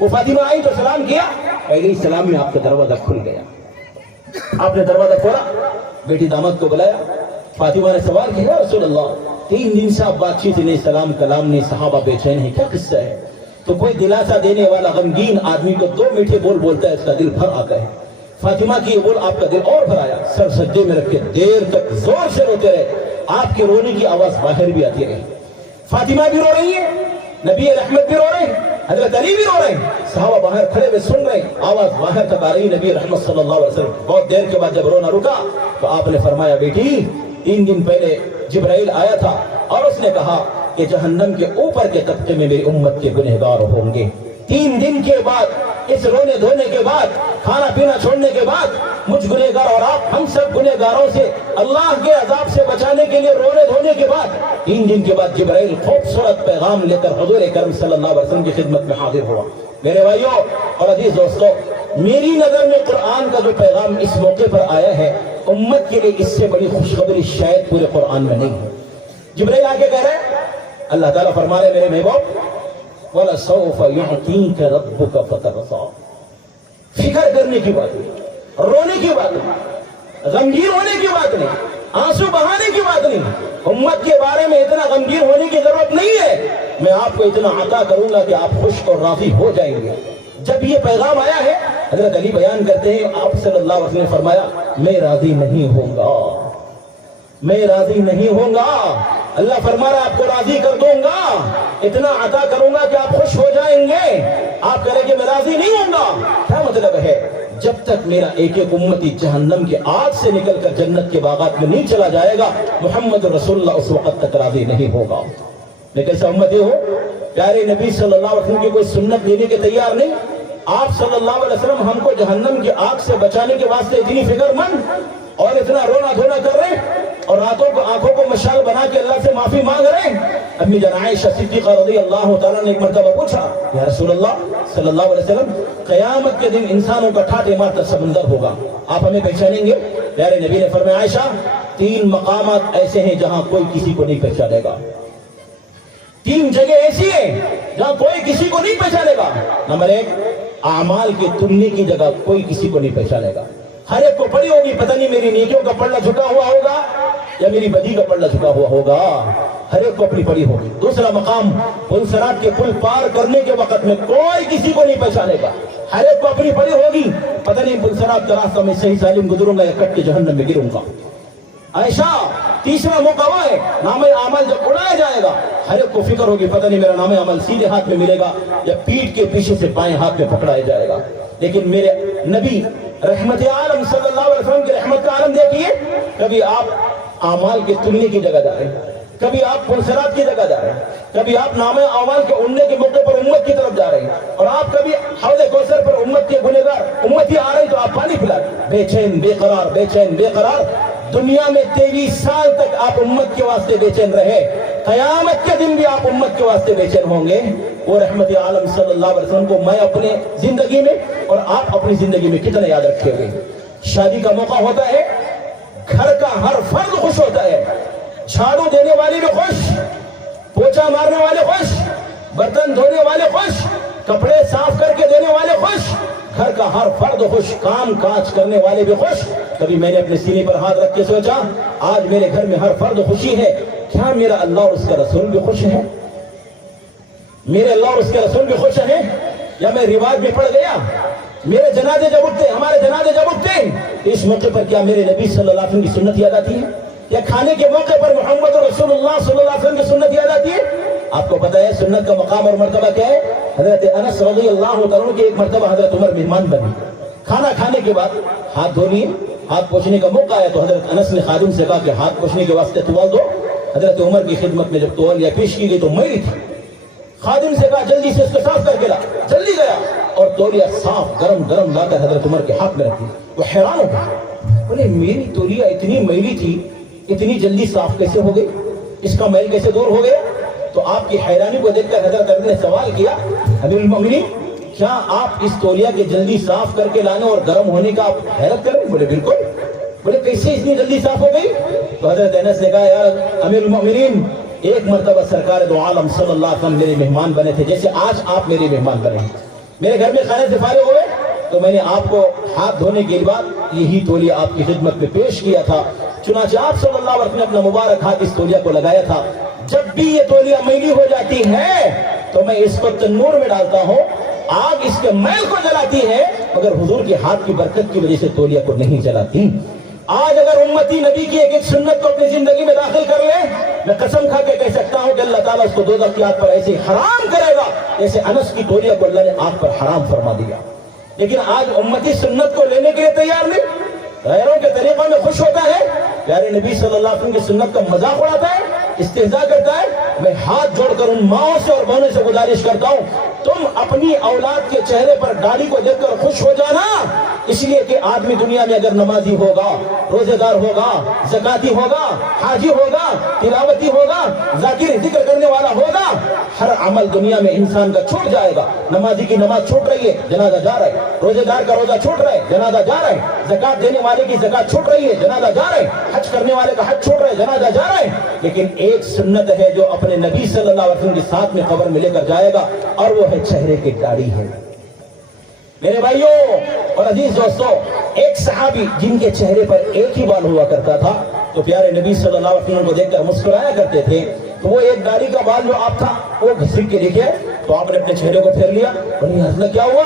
وہ فاطمہ آئی تو سلام کیا, پہلے سلام میں آپ کا دروازہ کھل گیا. آپ نے دروازہ کھولا, بیٹی داماد کو بلایا. فاطمہ نے سوال کیا, رسول اللہ 3 دن سے آپ بات چیت نہیں, سلام کلام نہیں, صحابہ بے چین ہے, کیا قصہ ہے؟ تو کوئی دلاسا دینے والا غمگین آدمی کو 2 میٹھے بول بولتا ہے, اس کا دل بھر آتا ہے. فاطمہ کی یہ بول آپ کا دل اور بھر آیا. سر سجدے میں رکھ کے دیر تک زور سے روتے رہے, آپ کے رونے کی آواز باہر بھی آتی رہی. فاطمہ بھی رو رہی ہے, نبی رحمت بھی رو رہے ہیں, حضرت علی بھی رو رہے ہیں, صحابہ باہر کھڑے ہوئے سن رہے ہیں, آواز باہر تک آ رہی. نبی رحمت صلی اللہ علیہ وسلم بہت دیر کے بعد جب رونا رکا تو آپ نے فرمایا, بیٹی 3 دن پہلے جبرائیل آیا تھا اور اس نے کہا کہ جہنم کے اوپر کے طبقے میں میری امت کے گنہگار ہوں گے. 3 دن کے بعد, اس رونے دھونے کے بعد, کھانا پینا چھوڑنے کے بعد, مجھ گنہگار اور آپ ہم سب گنہگاروں سے اللہ کے عذاب سے بچانے کے لیے رونے دھونے کے بعد 3 دن کے بعد جبرائیل خوبصورت پیغام لے کر حضور کرم صلی اللہ علیہ وسلم کی خدمت میں حاضر ہوا. میرے بھائیوں اور عزیز دوستوں, میری نظر میں قرآن کا جو پیغام اس موقع پر آیا ہے, امت کے لیے اس سے بڑی خوشخبری شاید پورے قرآن میں نہیں ہے. جبرائیل آگے کہہ رہے ہیں, اللہ تعالیٰ فرما رہے میرے محبوب, وَلَسَوْفَ يُعْطِيكَ رَبُّكَ فَتَرْضَىٰ. فکر کرنے کی بات نہیں, رونے کی بات نہیں, غمگین ہونے کی بات نہیں, آنسو بہانے کی بات نہیں. امت کے بارے میں اتنا غمگین ہونے کی ضرورت نہیں ہے. میں آپ کو اتنا عطا کروں گا کہ آپ خوش اور راضی ہو جائیں گے. جب یہ پیغام آیا ہے, حضرت علی بیان کرتے ہیں, آپ صلی اللہ علیہ وسلم نے فرمایا, میں راضی نہیں ہوں گا, میں راضی نہیں ہوں گا اللہ فرما رہا ہے آپ کو راضی کر دوں گا, اتنا عطا کروں گا کہ آپ خوش ہو جائیں گے. آپ کہیں کہ میں راضی نہیں ہوں گا. کیا مطلب ہے؟ جب تک میرا ایک ایک امتی جہنم کے آگ سے نکل کر جنت کے باغات میں نہیں چلا جائے گا, محمد رسول اللہ اس وقت تک راضی نہیں ہوگا. لیکن ایسا امتی ہو, پیارے نبی صلی اللہ علیہ وسلم کی کوئی سنت لینے کے تیار نہیں. آپ صلی اللہ علیہ وسلم ہم کو جہنم کی آگ سے بچانے کے واسطے اتنی فکر مند اور اتنا رونا دھونا کر رہے ہیں, اور راتوں کو آنکھوں کو مشال بنا کے اللہ سے معافی مانگ رہے ہیں. امی جان عائشہ صدیقہ رضی اللہ تعالیٰ نے ایک مرتبہ پوچھا, یا رسول اللہ صلی اللہ علیہ وسلم, قیامت کے دن انسانوں کا ٹھاٹھے مارتا سمندر ہوگا, آپ ہمیں پہچانیں گے؟ پیارے نبی نے فرمایا, عائشہ 3 مقامات ایسے ہیں جہاں کوئی کسی کو نہیں پہچانے گا. 3 جگہ ایسی ہیں جہاں کوئی کسی کو نہیں پہچانے گا. نمبر 1, اعمال کے تلنے کی جگہ کوئی کسی کو نہیں پہچانے گا. ہر ایک کو پڑی ہوگی, پتہ نہیں میری نیکیوں کا پلڑا جھکا ہوا ہوگا یا میری بدی کا پلڑا جھکا ہوا ہوگا, ہر ایک کو اپنی پڑی ہوگی. دوسرا مقام, پل صراط کے پل پار کرنے کے وقت میں کوئی کسی کو نہیں پہچانے گا, ہر ایک کو اپنی پڑی ہوگی, پتہ نہیں پل صراط کا راستہ میں صحیح سالم گزروں گا یا کٹ کے جہنم میں گروں گا. عائشہ تیسرا موقع وہ ہے, نام اعمال جب اڑایا جائے گا, ہر ایک کو فکر ہوگی پتہ نہیں میرا نام عمل سیدھے ہاتھ میں ملے گا یا پیٹھ کے پیچھے سے بائیں ہاتھ میں پکڑایا جائے گا. لیکن میرے نبی رحمت عالم صلی اللہ علیہ وسلم کی رحمت کا عالم دیکھیے, کبھی آپ اعمال کے تلنے کی جگہ جا رہے ہیں, کبھی آپ پل صراط کی جگہ جا رہے ہیں, کبھی آپ نام اعمال کے اڑنے کے موقع پر امت کی طرف جا رہے ہیں, اور آپ کبھی حوض کوثر پر امت کے گنہگار امتی آ رہے ہیں تو آپ پانی پلا رہے ہیں. بے چین بے قرار, بے چین بے قرار. دنیا میں 23 سال تک آپ امت کے واسطے بے چین رہے, قیامت کے دن بھی آپ امت کے واسطے بے چین ہوں گے. وہ رحمت عالم صلی اللہ علیہ وسلم کو میں اپنے زندگی میں اور آپ اپنی زندگی میں کتنا یاد رکھے ہوئے. شادی کا موقع ہوتا ہے, گھر کا ہر فرد خوش ہوتا ہے, جھاڑو دینے والے بھی خوش, پوچھا مارنے والے خوش, برتن دھونے والے خوش, کپڑے صاف کر کے دینے والے خوش, گھر کا ہر فرد خوش, کام کاج کرنے والے بھی خوش. کبھی میں نے اپنے سینے پر ہاتھ رکھ کے سوچا, آج میرے گھر میں ہر فرد خوشی ہے, کیا میرا اللہ اور اس کا رسول بھی خوش ہے؟ میرے اللہ اور اس کے رسول بھی خوش ہیں, یا میں رواج میں پڑ گیا؟ میرے جنازے جب اٹھتے, ہمارے جنازے جب اٹھتے ہیں, اس موقع پر کیا میرے نبی صلی اللہ علیہ وسلم کی سنت یاد آتی ہے؟ یا کھانے کے موقع پر محمد رسول اللہ صلی اللہ علیہ وسلم کی سنت یاد آتی ہے؟ آپ کو پتہ ہے سنت کا مقام اور مرتبہ کیا ہے؟ حضرت انس رضی اللہ تعالیٰ کی ایک مرتبہ حضرت عمر مہمان بنے, کھانا کھانے کے بعد ہاتھ دھو لیے, ہاتھ پوچھنے کا موقع آیا تو حضرت انس نے خادم سے کہا کہ ہاتھ پوچھنے کے واسطے توال دو. حضرت عمر کی خدمت میں جب تولیہ پیش کی گئی تو میلی تھی. خادم سے کہا جلدی سے اس کو صاف کر کے لا, جلدی گیا اور تولیہ صاف گرم گرم لا کر حضرت عمر کے ہاتھ میں رکھی. وہ حیران ہو گیا, بولے میری تولیہ اتنی میلی تھی, اتنی جلدی صاف کیسے ہو گئی, اس کا میل کیسے دور ہو گیا؟ تو آپ کی حیرانی کو دیکھ کر حضرت عمر نے سوال کیا, امیر المومنین کیا آپ اس تولیہ کے جلدی صاف کر کے لانے اور گرم ہونے کا آپ حیرت کریں؟ بولے بالکل. بولے کیسے اتنی جلدی صاف ہو گئی؟ تو حضرت انس نے کہا, یار امیر المومنین ایک مرتبہ سرکار دو عالم صلی اللہ علیہ وسلم میرے مہمان بنے تھے, جیسے آج آپ میرے مہمان بنے ہیں. میرے گھر میں کھانے سے فارغ ہوئے تو میں نے آپ کو ہاتھ دھونے کے بعد یہی تولیہ آپ کی خدمت میں پیش کیا تھا. چنانچہ آپ صلی اللہ علیہ وسلم نے اپنا مبارک ہاتھ اس تولیہ کو لگایا تھا. جب بھی یہ تولیہ میلی ہو جاتی ہے تو میں اس کو تنور میں ڈالتا ہوں, آگ اس کے میل کو جلاتی ہے, مگر حضور کے ہاتھ کی برکت کی وجہ سے تولیہ کو نہیں جلاتی. آج اگر امتی نبی کی ایک سنت کو اپنی زندگی میں داخل کر لے, میں قسم کھا کے کہہ سکتا ہوں کہ اللہ تعالیٰ اس کو دوزخ کی آگ پر ایسے حرام کرے گا جیسے انس کی تولیہ کو اللہ نے آگ پر حرام فرما دیا. لیکن آج امتی سنت کو لینے کے لیے تیار نہیں, غیروں کے طریقوں میں خوش ہوتا ہے, پیارے نبی صلی اللہ علیہ وسلم کی سنت کا مذاق اڑاتا ہے, استہزاء کرتا ہے. میں ہاتھ جوڑ کر ان ماؤں سے اور بہنوں سے گزارش کرتا ہوں, تم اپنی اولاد کے چہرے پر داڑھی کو دیکھ کر خوش ہو جانا, اس لیے کہ آدمی دنیا میں اگر نمازی ہوگا, روزے دار ہوگا, زکاتی ہوگا, حاجی ہوگا, تلاوتی ہوگا, ذاکر ذکر کرنے والا ہوگا, ہر عمل دنیا میں انسان کا چھوٹ جائے گا. نمازی کی نماز چھوٹ رہی ہے, جنازہ جا رہا ہے. روزے دار کا روزہ چھوٹ رہا ہے, جنازہ جا رہا ہے. زکات دینے والے کی زکات چھوٹ رہی ہے, جنازہ جا رہا ہے. حج کرنے والے کا حج چھوٹ رہا ہے, جنازہ جا رہا ہے. لیکن ایک سنت ہے جو اپنے نبی صلی اللہ علیہ وسلم کے ساتھ میں قبر میں لے کر جائے گا, اور وہ ہے چہرے کی داڑھی ہے. میرے بھائیوں اور عزیز دوستو, ایک صحابی جن کے چہرے پر ایک ہی بال ہوا کرتا تھا تو پیارے نبی صلی اللہ علیہ وسلم کو دیکھ کر مسکرایا کرتے تھے. تو وہ ایک داڑھی کا بال جو آپ تھا وہ گھسک کے دیکھے تو آپ نے اپنے چہرے کو پھیر لیا. بڑی حسن کیا ہوا,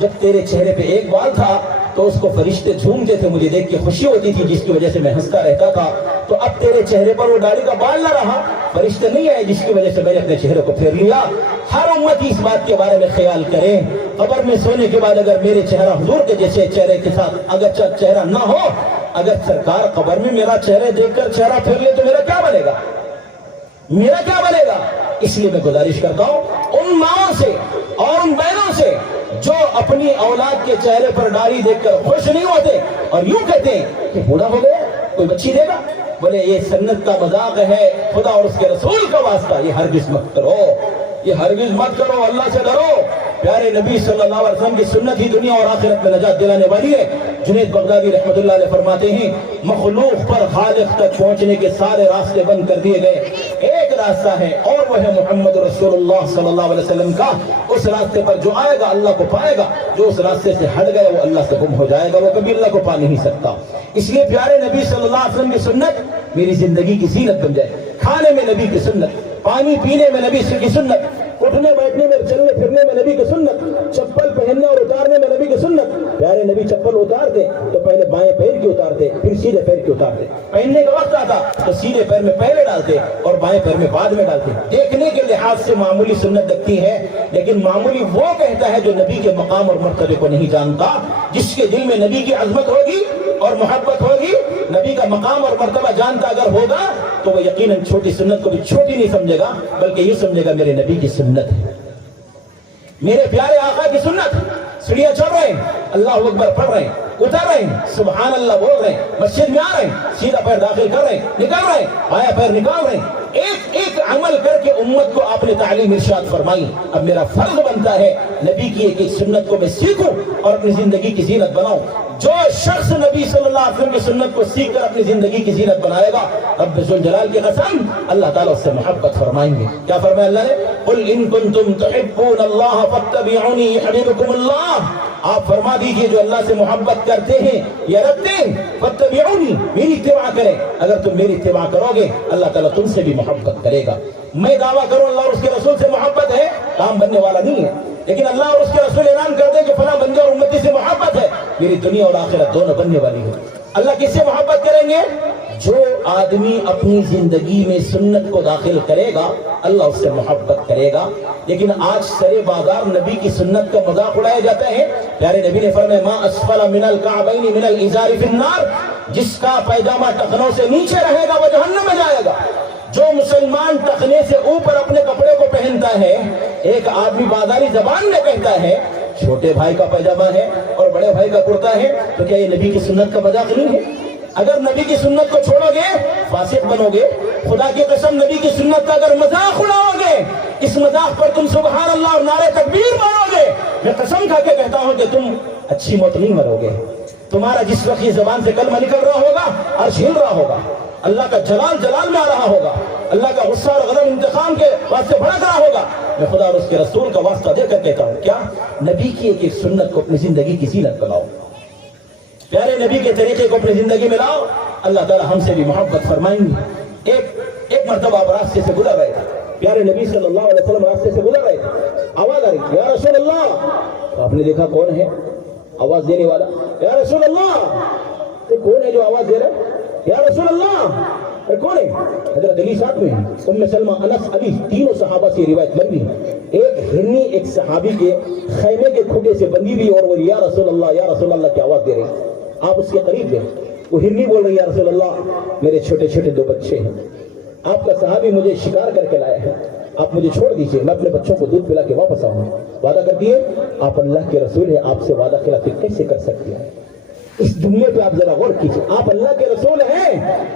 جب تیرے چہرے پہ ایک بال تھا تو اس کو فرشتے جھومتے تھے, مجھے دیکھ کے خوشی ہوتی تھی, جس کی وجہ سے میں ہنستا رہتا تھا. تو اب تیرے چہرے پر وہ داڑھی کا بال نہ رہا, فرشتے نہیں آئے, جس کی وجہ سے میں نے اپنے چہرے کو پھیر لیا. ہر امتی اس بات کے بارے میں خیال کرے, قبر میں سونے کے بعد اگر میرے چہرہ حضور کے جیسے چہرے کے ساتھ اگر چہرہ نہ ہو, اگر سرکار قبر میں میرا چہرے دیکھ کر چہرہ پھیر لے تو میرا کیا بنے گا, میرا کیا بنے گا. اس لیے میں گزارش کرتا ہوں ان ماؤں سے اور ان بہنوں سے جو اپنی اولاد کے چہرے پر داڑھی دیکھ کر خوش نہیں ہوتے اور یوں کہتے ہیں کہ بوڑھا ہو گیا کوئی بچی دے گا, بولے یہ سنت کا مذاق ہے, خدا اور اس کے رسول کا واسطہ یہ ہرگز مت کرو, یہ ہرگز مت کرو, اللہ سے ڈرو. پیارے نبی صلی اللہ علیہ وسلم کی سنت ہی دنیا اور آخرت میں نجات دلانے والی ہے. جنید بغدادی رحمۃ اللہ علیہ فرماتے ہیں مخلوق پر خالق تک پہنچنے کے سارے راستے بند کر دیے گئے, ایک راستہ ہے اور وہ ہے محمد رسول اللہ صلی اللہ علیہ وسلم کا. اس راستے پر جو آئے گا اللہ کو پائے گا, جو اس راستے سے ہٹ گئے وہ اللہ سے گم ہو جائے گا, وہ کبھی اللہ کو پا نہیں سکتا. اس لیے پیارے نبی صلی اللہ علیہ وسلم کی سنت میری زندگی کی زینت بن جائے. کھانے میں نبی کی سنت, پانی پینے میں نبی کی سنت, اٹھنے بیٹھنے میں چلنے پھرنے میں نبی کی سنت, چپل پہننے اور اتارنے میں نبی کی سنت. پیارے نبی چپل اتارتے تو پہلے بائیں پیر کی اتارتے پھر سیدھے پیر کی اتارتے, پہننے کا وقت آتا تو سیدھے پیر میں پہلے ڈالتے اور بائیں پیر میں بعد میں ڈالتے. دیکھنے کے لحاظ سے معمولی سنت لگتی ہے, لیکن معمولی وہ کہتا ہے جو نبی کے مقام اور مرتبے کو نہیں جانتا. جس کے دل میں نبی کی عظمت ہوگی اور محبت ہوگی, نبی کا مقام اور مرتبہ جانتا اگر ہوگا تو وہ یقیناً چھوٹی سنت کو بھی چھوٹی نہیں سمجھے گا, بلکہ یہ سمجھے گا میرے نبی کی سنت ہے, میرے پیارے آقا کی سنت. سیڑھیاں چڑھ رہے ہیں, اللہ اکبر پڑھ رہے ہیں, اتر رہے ہیں, سبحان اللہ بول رہے ہیں, مسجد میں آ رہے ہیں, سیدھا پیر داخل کر رہے ہیں, نکال رہے ہیں, بایاں پیر نکال رہے ہیں. ایک ایک عمل کر کے امت کو آپ نے تعلیم ارشاد فرمائی. اب میرا فرض بنتا ہے نبی کی ایک ایک سنت کو میں سیکھوں اور اپنی زندگی کی زینت بناؤں. جو شخص نبی صلی اللہ علیہ وسلم کی سنت کو سیکھ کر اپنی زندگی کی زینت بنائے گا, رب ذوالجلال کی قسم اللہ تعالیٰ اس سے محبت فرمائیں گے. کیا فرمایا اللہ نے, قل ان کنتم تحبون اللہ فاتبعونی یحببکم اللہ. آپ فرما دیجئے جو اللہ سے محبت کرتے ہیں یا رکھتے ہیں, فاتبعونی, میری اتباع کریں. اگر تم میری اتباع کرو گے اللہ تعالیٰ تم سے بھی محبت کرے گا. میں دعویٰ کروں اللہ اور اس کے رسول سے محبت ہے, کام بننے والا نہیں ہے, لیکن اللہ اور اس کے رسول اعلان کرتے ہیں کہ فلاں بندے اور امتی سے محبت ہے, میری دنیا اور آخرت دونوں بننے والی ہے. اللہ کس سے محبت کریں گے, جو آدمی اپنی زندگی میں سنت کو داخل کرے گا اللہ اس سے محبت کرے گا. لیکن آج سرے بازار نبی کی سنت کا مذاق اڑایا جاتا ہے. پیارے نبی نے فرمایا ما اسفل من الکعبین من الازار فی النار, جس کا پیجامہ ٹخنوں سے نیچے رہے گا وہ جہنم میں جائے گا. جو مسلمان ٹخنے سے اوپر اپنے کپڑے کو پہنتا ہے, ایک آدمی بازاری زبان میں کہتا ہے چھوٹے بھائی کا پیجامہ ہے اور بڑے بھائی کا کرتا ہے, تو کیا یہ نبی کی سنت کا مذاق نہیں ہے؟ اگر نبی کی سنت کو چھوڑو گے فاسق بنو گے. خدا کی قسم نبی کی سنت کا اگر مذاق اڑاؤ گے, اس مذاق پر تم سبحان اللہ اور نعرہ تکبیر مارو گے, میں قسم کھا کے کہتا ہوں کہ تم اچھی موت نہیں مرو گے. تمہارا جس وقت یہ زبان سے کلمہ نکل رہا ہوگا عرش ہل رہا ہوگا, اللہ کا جلال جلال میں آ رہا ہوگا, اللہ کا غصہ اور غضب انتقام کے واسطے بھڑک رہا ہوگا. میں خدا اور اس کے رسول کا واسطہ دے کر کہتا ہوں کیا نبی کی ایک ایک سنت کو اپنی زندگی کی زینت بناؤ, پیارے نبی کے طریقے کو اپنی زندگی میں لاؤ, اللہ تعالی ہم سے بھی محبت فرمائیں گے. ایک مرتبہ آپ راستے سے گزر رہے تھے, پیارے نبی صلی اللہ علیہ وسلم راستے سے گزر رہے تھے, آواز آ رہی یا رسول اللہ. تو آپ نے دیکھا کون ہے آواز دینے والا, یا رسول اللہ. تو کون ہے جو آواز دے رہا ہے یا رسول اللہ, کون ہے؟ حضرت علی ساتھ میں ہیں, ام سلمہ, انس, علی, تینوں صحابہ سے روایت بن رہی ہے. ایک ہرنی ایک صحابی کے خیمے کے کھوٹے سے بندی ہوئی اور وہ یا رسول اللہ کی آواز دے رہی. آپ اس کے قریب گئے, وہ ہرنی بول رہی یا رسول اللہ میرے چھوٹے چھوٹے 2 بچے ہیں, آپ کا صحابی مجھے شکار کر کے لایا ہے, آپ مجھے چھوڑ دیجئے, میں اپنے بچوں کو دودھ پلا کے واپس آؤں. وعدہ کر دیے, آپ اللہ کے رسول ہیں, آپ سے وعدہ خلافی کیسے کر سکتے ہیں؟ اس جملے پہ آپ ذرا غور کیجیے, آپ اللہ کے رسول ہیں,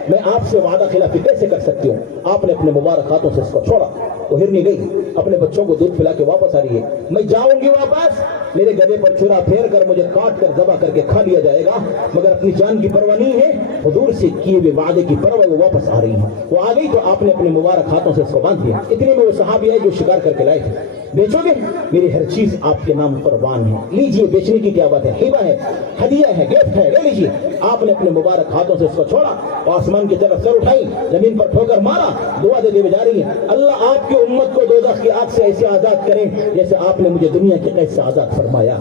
میں آپ سے وعدہ خلافی کیسے کر سکتی ہوں؟ آپ نے اپنے مبارک ہاتھوں سے اس کو چھوڑا, وہ ہرنی گئی, اپنے بچوں کو دودھ پلا کے واپس آ رہی ہے. میں جاؤں گی واپس, میرے گدھے پر چھرا پھیر کر مجھے کاٹ کر ذبح کر کے کھا لیا جائے گا, مگر اپنی جان کی پرواہ نہیں ہے, حضور سے کیے ہوئے وعدے کی پرواہ, وہ واپس آ رہی ہے. وہ آ گئی تو آپ نے اپنے مبارک ہاتھوں سے اس کو باندھ دیا. اتنے میں وہ صحابی آئے جو شکار کر کے لائے تھے, بیچو گے؟ میری ہر چیز آپ کے نام پر وان ہے, لیجئے, بیچنے کی کیا بات ہے, ہبہ ہے, ہدیہ ہے, گفٹ ہے, لے لیجئے. آپ نے اپنے مبارک ہاتھوں سے اس کو چھوڑا, آسمان کی طرف سر اٹھائی, زمین پر ٹھوکر مارا, دعا دیتے ہوئے جا رہی ہیں, اللہ آپ کی امت کو دوزخ کی آگ سے ایسے آزاد کریں جیسے آپ نے مجھے دنیا کی قید سے آزاد فرمایا.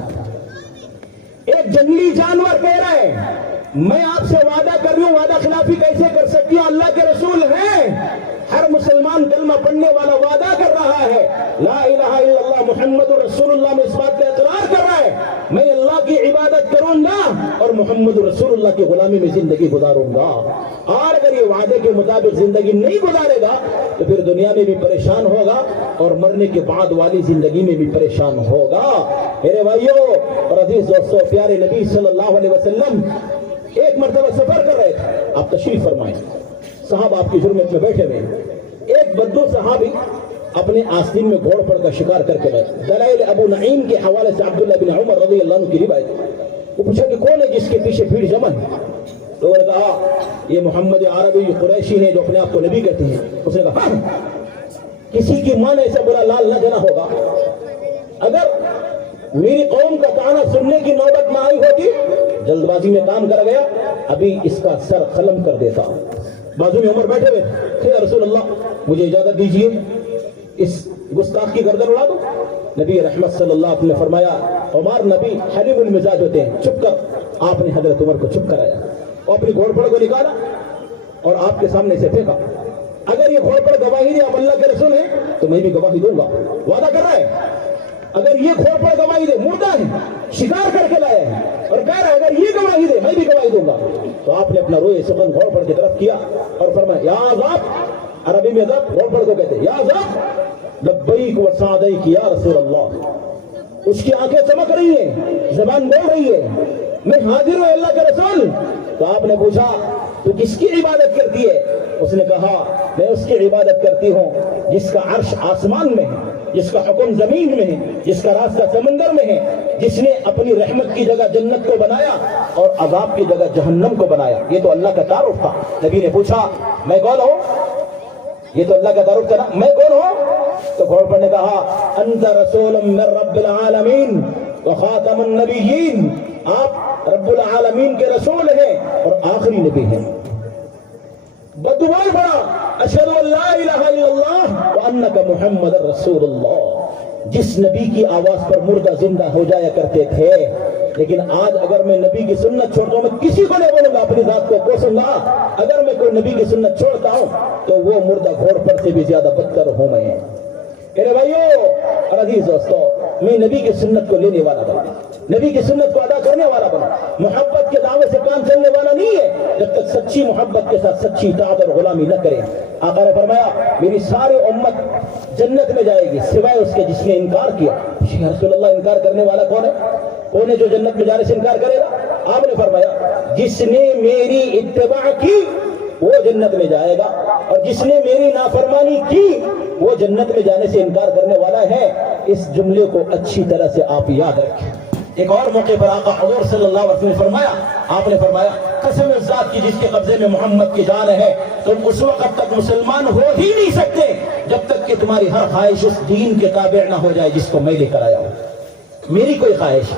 ایک جنگلی جانور کہہ رہا ہے میں آپ سے وعدہ کر رہی ہوں, وعدہ خلافی کیسے کر سکتی ہوں, اللہ کے رسول ہیں. ہر مسلمان کلمہ پڑھنے والا وعدہ کر رہا ہے لا الہ الا اللہ محمد رسول اللہ میں اس بات کا اقرار کر رہا ہے میں اللہ کی عبادت کروں گا اور محمد رسول اللہ کی غلامی میں زندگی گزاروں گا. اور اگر یہ وعدے کے مطابق زندگی نہیں گزارے گا تو پھر دنیا میں بھی پریشان ہوگا اور مرنے کے بعد والی زندگی میں بھی پریشان ہوگا. میرے بھائیوں اور عزیز دوستوں, پیارے نبی صلی اللہ علیہ وسلم ایک مرتبہ سفر کر رہے تھے. آپ تشریف فرمائیں, صاحب آپ کی حرمت میں بیٹھے ہوئے. ایک بدو صحابی اپنے آستین میں گھوڑ پڑ کا شکار کر کے بیٹھے. دلائل ابو نعیم کے حوالے سے عبداللہ بن عمر رضی اللہ عنہ کی روایت. وہ پوچھا کہ کون ہے جس کے پیچھے بھیڑ جمع ہے؟ تو انہوں نے کہا یہ محمد عربی قریشی ہیں جو اپنے آپ کو نبی کہتے ہیں. اس نے کہا ہاں, کسی کی ماں نے ایسا برا لال نہ جنا ہوگا. اگر میری قوم کا کہنا سننے کی نوبت نہ آئی ہوتی, جلد بازی میں کام کر گیا, ابھی اس کا سر قلم کر دیتا. بازو میں عمر بیٹھے ہوئے تھے, رسول اللہ مجھے اجازت دیجیے اس گستاخ کی گردن اڑا دو. نبی رحمت صلی اللہ علیہ وسلم نے فرمایا عمر نبی حلیم المزاج ہوتے ہیں, چپ کر. آپ نے حضرت عمر کو چپ کرایا اور اپنی گھوڑ پڑ کو نکالا اور آپ کے سامنے سے پھینکا. اگر یہ گھوڑ پڑ گواہی دے آپ اللہ کے رسول ہیں تو میں بھی گواہی دوں گا. وعدہ کر رہا ہے اگر یہ گھوڑ پڑ گواہی دے, مردہ ہے شکار کر کے لایا ہے اور کہہ رہا ہے اگر یہ گواہی دے میں بھی گواہی دوں گا. تو آپ نے اپنا روئے سخن گھوڑ پڑ کی طرف کیا اور فرمایا یا عذاب, عربی میں عذاب گھوڑ پڑ کو کہتے ہیں, یا عذاب لبیک و سعدیک یا رسول اللہ. اس کی آنکھیں چمک رہی ہیں, زبان بول رہی ہے میں حاضر ہوں اللہ کے رسول. تو آپ نے پوچھا تو کس کی عبادت کرتی ہے؟ اس نے کہا میں اس کی عبادت کرتی ہوں جس کا عرش آسمان میں ہے, جس کا حکم زمین میں ہے, جس کا راستہ سمندر میں ہے, جس نے اپنی رحمت کی جگہ جنت کو بنایا اور عذاب کی جگہ جہنم کو بنایا. یہ تو اللہ کا تعارف تھا. نبی نے پوچھا میں کون ہوں؟ یہ تو اللہ کا تعارف تھا نا, میں کون ہوں؟ تو گھوڑ پر نے کہا انت رسول من رب العالمین وخاتم النبیین, آپ رب العالمین کے رسول ہیں اور آخری نبی ہیں. بدوال پڑا اشہد ان لا الہ الا اللہ وانک محمد رسول اللہ. جس نبی کی آواز پر مردہ زندہ ہو جایا کرتے تھے, لیکن آج اگر میں نبی کی سنت چھوڑتا ہوں, میں کسی کو نہیں بولوں گا, اپنی ذات کو کوسوں گا. اگر میں کوئی نبی کی سنت چھوڑتا ہوں تو وہ مردہ گھوڑ پر سے بھی زیادہ بدتر ہوں میں. میرے بھائیوں اور عزیز دوستوں, میں نبی کی سنت کو لینے والا بنا, نبی کی سنت کو ادا کرنے والا بنا. محبت کے دعوے سے کام چلنے والا نہیں ہے جب تک سچی محبت کے ساتھ سچی اطاعت اور غلامی نہ کرے. آقا نے فرمایا میری ساری امت جنت میں جائے گی سوائے اس کے جس نے انکار کیا. یا رسول اللہ انکار کرنے والا کون ہے؟ کون ہے جو جنت میں جانے سے انکار کرے گا؟ آپ نے فرمایا جس نے میری اتباع کی وہ جنت میں جائے گا, اور جس نے میری نافرمانی کی وہ جنت میں جانے سے انکار کرنے والا ہے. اس جملے کو اچھی طرح سے آپ یاد رکھیں. ایک اور موقع پر آقا حضور صلی اللہ علیہ وسلم نے فرمایا, آپ نے فرمایا قسم اس ذات کی جس کے قبضے میں محمد کی جان ہے, تم اس وقت تک مسلمان ہو ہی نہیں سکتے جب تک کہ تمہاری ہر خواہش اس دین کے تابع نہ ہو جائے جس کو میں لے کر آیا ہوں. میری کوئی خواہش,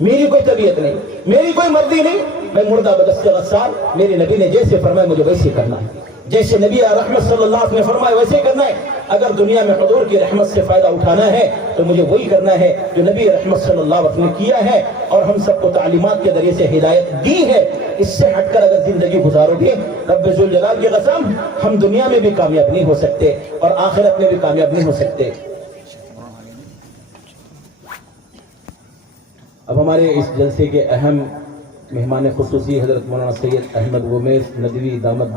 میری کوئی طبیعت نہیں, میری کوئی مرضی نہیں, میں مردہ بدست غسال, میرے نبی نے جیسے فرمایا مجھے ویسے کرنا ہے, جیسے نبی رحمت صلی اللہ علیہ وسلم نے فرمایا ویسے کرنا ہے. اگر دنیا میں حضور کی رحمت سے فائدہ اٹھانا ہے تو مجھے وہی کرنا ہے جو نبی رحمت صلی اللہ علیہ وسلم نے کیا ہے اور ہم سب کو تعلیمات کے ذریعے سے ہدایت دی ہے. اس سے ہٹ کر اگر زندگی گزارو گے رب ذوالجلال کی قسم ہم دنیا میں بھی کامیاب نہیں ہو سکتے اور آخرت میں بھی کامیاب نہیں ہو سکتے. اب ہمارے اس جلسے کے اہم مہمان خصوصی حضرت مولانا سید احمد گومیز ندوی دامت